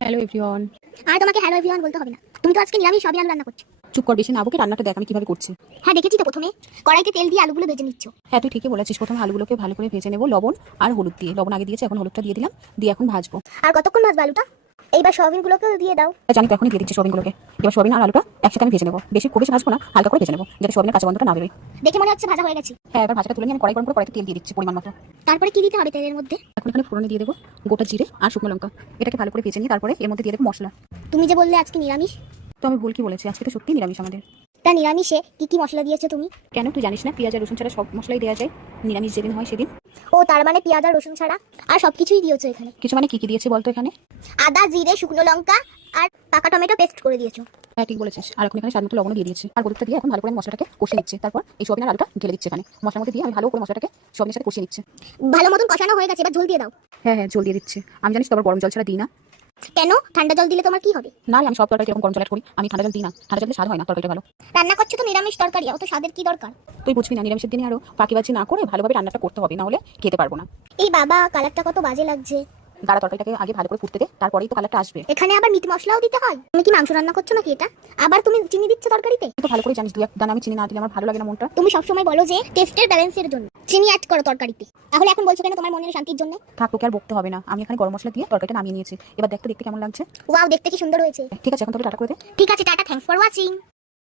Hello everyone. আর তোমাকে hello everyone বলতে হবে না, তুমি তো আজকে নিরামিষ সবই আলু রান্না করছো। চুপ কর, বেশি না বকে রান্নাটা দেখ আমি কিভাবে করছি। হ্যাঁ দেখেছি তো, প্রথমে কড়াইতে তেল দিয়ে আলুগুলো ভেজে নিচ্ছ। হ্যাঁ তুই ঠিকই বলেছিস, প্রথমে আলুগুলোকে ভালো করে ভেজে নেবো লবণ আর হলুদ দিয়ে। লবণ আগে দিয়েছি, এখন হলুদটা দিয়ে দিলাম, দিয়ে এখন ভাজবো। আর কতক্ষণ ভাজবে আলুটা? এইবার সয়াবিনগুলোকেও দিয়ে দাও। জানি তো, এখনই দিয়ে দিচ্ছি সোয়াবিনগুলোকে। এবার সোয়াবিন আর আলুটা একসাথে আমি ভেজে নেবো, খুব বেশি ভাজবো না, হালকা করে ভেজে নেবো যাতে সোয়াবিনের কাঁচা গন্ধটা না বেরোয়। দেখে মনে হচ্ছে ভাজা হয়ে গেছে। হ্যাঁ এবার ভাজাটা তুলে নিয়ে আমি কড়াই গরম করে কড়াইতে তেল দিয়ে দিচ্ছি পরিমাণ মতো। তারপরে কি দিতে হবে তেলের মধ্যে? এখন এখানে ফোড়নে দিয়ে দেবো গোটা জিরে আর শুকনো লঙ্কা। এটাকে ভালো করে ভেজে নিয়ে তারপরে এর মধ্যে দিয়ে দেবো মশলা। তুমি যে বললে আজকে নিরামিষ, তো আমি ভুল কি বলেছি? আজকে তো সত্যি নিরামিষ আমাদের। তা নিরামিষে কি কি মশলা দিয়েছো তুমি? কেন তুই জানিস না পেঁয়াজ আর রসুন ছাড়া সব মশলাই দেওয়া যায় নিরামিষ যেদিন হয় সেদিন? ও তার মানে পেঁয়াজ আর রসুন ছাড়া আর সবকিছুই দিয়েছো এখানে? কিছু মানে কি কি দিয়েছি বলতো এখানে? আদা, জিরে, শুকনো লঙ্কা আর পাকা টমেটো পেস্ট করে দিয়েছো। হ্যাঁ ঠিক বলেছিস। আর এখন এখানে স্বাদ মতো লবণ দিয়ে দিয়েছি আর হলুদটা দিয়ে এখন ভালো করে আমি মশলাটাকে কষিয়ে নিচ্ছি। তারপর এই সোয়াবিন আর আলুটা ঢেলে দিচ্ছি এখানে মশলার মধ্যে দিয়ে আমি ভালো করে মশলাটাকে সোয়াবিনের সাথে কষিয়ে নিচ্ছি। ভালো মতন কষানো হয়ে গেছে, এবার ঝোল দিয়ে দাও। হ্যাঁ হ্যাঁ জল দিয়ে দিচ্ছি। আমি জানিস তো আবার গরম জল ছাড়া দিই না। কেন? ঠান্ডা জল দিলে তোমার কি হবে? না আমি সব তরকারি এরকম গরম জল অ্যাড করি, আমি ঠান্ডা জল দিই না। ঠান্ডা জলে স্বাদ হয় না, তরকারিটা ভালো। রান্না করছো তো নিরামিষ তরকারি, অত স্বাদের কি দরকার? তুই বুঝবি না, নিরামিষের দিনে আরো ফাঁকিবাজি না করে ভালোভাবে রান্নাটা করতে হবে, না হলে খেতে পারবো না। এই বাবা, কালারটা কত বাজে লাগছে। দাঁড়া, তরকারিটাকে আগে ভালো করে ফুটতে দে, তারপরেই তো কালারটা আসবে। এখানে আবার মিট মশলাও দিতে হয়? তুমি কি মাংস রান্না করছো নাকি এটা? আবার তুমি চিনি দিচ্ছ তরকারিতে? তুই তো ভালো করে জানিস দুই এক দানা আমি চিনি না দিলে আমার ভালো লাগে না মনটা। তুমি সবসময় বলো যে টেস্টের ব্যালেন্সের জন্য চিনি অ্যাড করো তরকারিতে, তাহলে এখন বলছো কেন তোমার মনের শান্তির জন্য? থাক, তোকে আর বকতে হবে না। আমি এখানে গরম মশলা দিয়ে তরকারিটা নামিয়ে নিয়েছি, এবার দেখতে দেখতে কেমন লাগছে। ওয়াও, দেখতে কি সুন্দর হয়েছে। ঠিক আছে এখন তবে টাটা করে দে। ঠিক আছে, টাটা, থ্যাঙ্কস ফর ওয়াচিং।